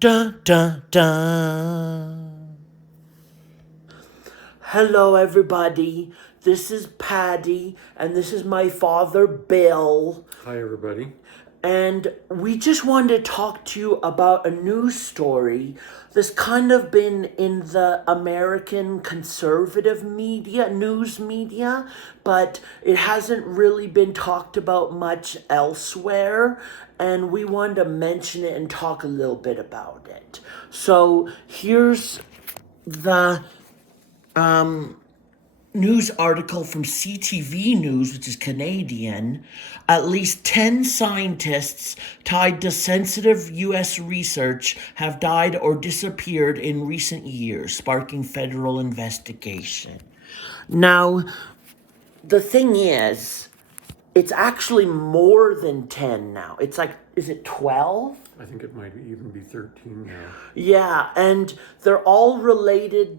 Dun, dun, dun. Hello, everybody. This is Patty, and this is my father, Bill. Hi, everybody. And we just wanted to talk to you about a news story that's kind of been in the American conservative media, news media, but it hasn't really been talked about much elsewhere. And we wanted to mention it and talk a little bit about it. So here's the news article from CTV News, which is Canadian. At least 10 scientists tied to sensitive U.S. research have died or disappeared in recent years, sparking federal investigation. Now, the thing is, it's actually more than 10 now. It's like, is it 12? I think it might even be 13 now. Yeah, and they're all related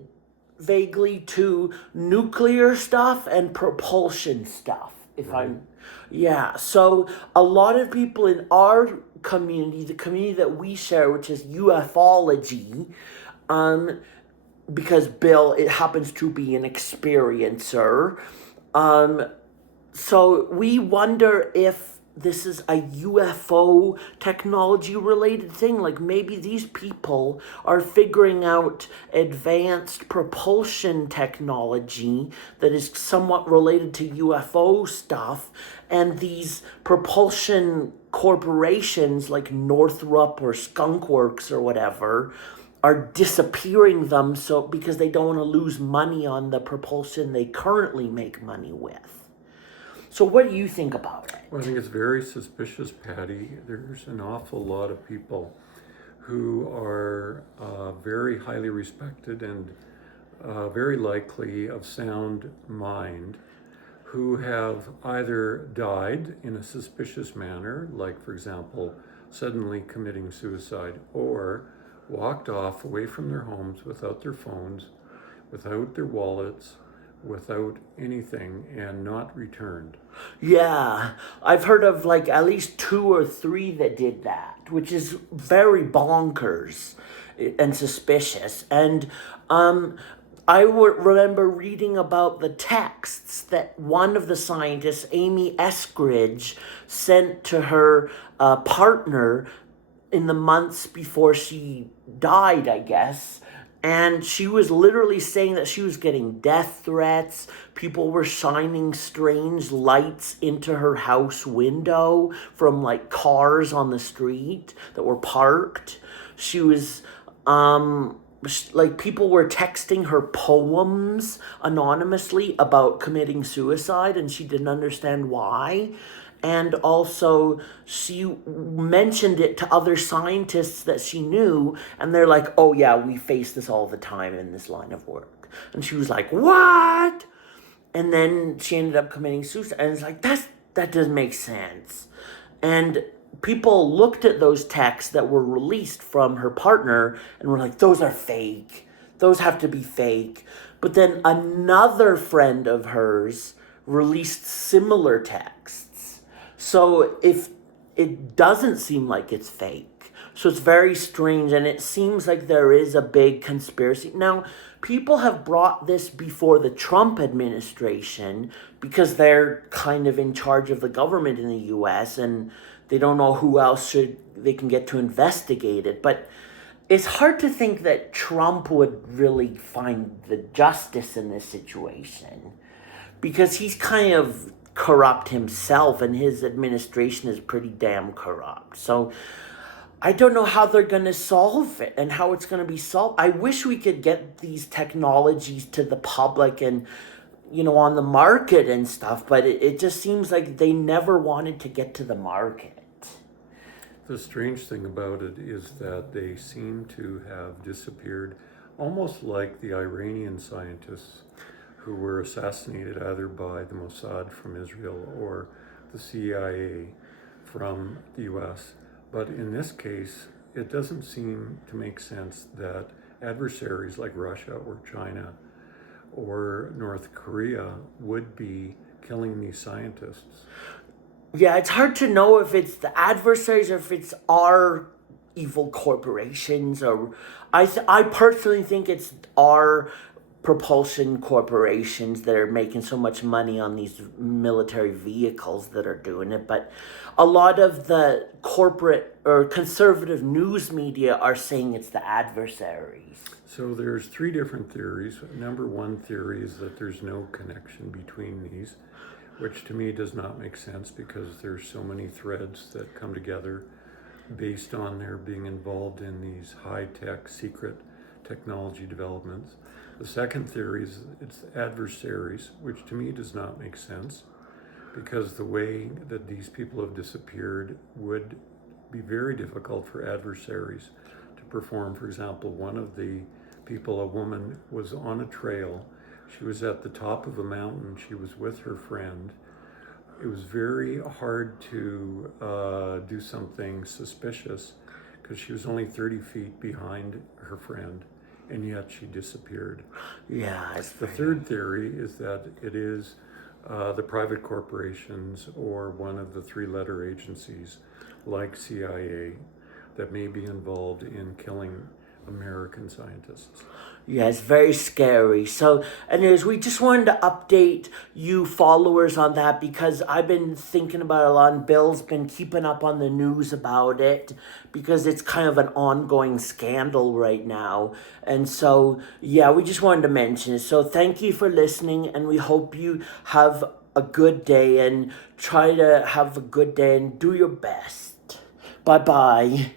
vaguely to nuclear stuff and propulsion stuff. If Right. I'm, yeah. So a lot of people in our community, the community that we share, which is ufology, um, because Bill, it happens to be an experiencer. Um, so we wonder if this is a UFO technology related thing. Like maybe these people are figuring out advanced propulsion technology that is somewhat related to UFO stuff. And these propulsion corporations like Northrop or Skunk Works or whatever are disappearing them so because they don't want to lose money on the propulsion they currently make money with. So what do you think about Well, I it? think it's very suspicious, Patty. There's an awful lot of people who are very highly respected and very likely of sound mind who have either died in a suspicious manner, like, for example, suddenly committing suicide, or walked off away from their homes without their phones, without their wallets, without anything, and not returned. Yeah, I've heard of like at least two or three that did that, which is very bonkers and suspicious. And um, I would remember reading about the texts that one of the scientists, Amy Eskridge, sent to her partner in the months before she died, I guess. And she was literally saying that she was getting death threats. People were shining strange lights into her house window from like cars on the street that were parked. She was, like, people were texting her poems anonymously about committing suicide, and she didn't understand why. And also, she mentioned it to other scientists that she knew, and they're like, oh, yeah, we face this all the time in this line of work. And she was like, what? And then she ended up committing suicide. And it's like, that doesn't make sense. And people looked at those texts that were released from her partner and were like, those are fake. Those have to be fake. But then another friend of hers released similar texts. So if it doesn't seem like it's fake. So it's very strange, and it seems like there is a big conspiracy. Now, people have brought this before the Trump administration because they're kind of in charge of the government in the US, and they don't know who else should they can get to investigate it. But it's hard to think that Trump would really find the justice in this situation because he's kind of corrupt himself, and his administration is pretty damn corrupt. So I don't know how they're going to solve it and how it's going to be solved. I wish we could get these technologies to the public and, on the market and stuff, but it just seems like they never wanted to get to the market. The strange thing about it is that they seem to have disappeared, almost like the Iranian scientists who were assassinated either by the Mossad from Israel or the CIA from the US. But in this case, it doesn't seem to make sense that adversaries like Russia or China or North Korea would be killing these scientists. Yeah, it's hard to know if it's the adversaries or if it's our evil corporations, or I personally think it's our propulsion corporations that are making so much money on these military vehicles that are doing it. But a lot of the corporate or conservative news media are saying it's the adversaries. So there's three different theories. Number one theory is that there's no connection between these, which to me does not make sense because there's so many threads that come together based on their being involved in these high-tech secret technology developments. The second theory is it's adversaries, which to me does not make sense because the way that these people have disappeared would be very difficult for adversaries to perform. For example, one of the people, a woman, was on a trail. She was at the top of a mountain. She was with her friend. It was very hard to do something suspicious because she was only 30 feet behind her friend, and yet she disappeared. Yeah, it's The third theory is that it is the private corporations or one of the three-letter agencies like CIA that may be involved in killing American scientists. Yeah, it's very scary. So, anyways, we just wanted to update you followers on that because I've been thinking about it a lot, and Bill's been keeping up on the news about it because it's kind of an ongoing scandal right now. And so, yeah, we just wanted to mention it. So, thank you for listening, and we hope you have a good day and try to have a good day and do your best. Bye bye.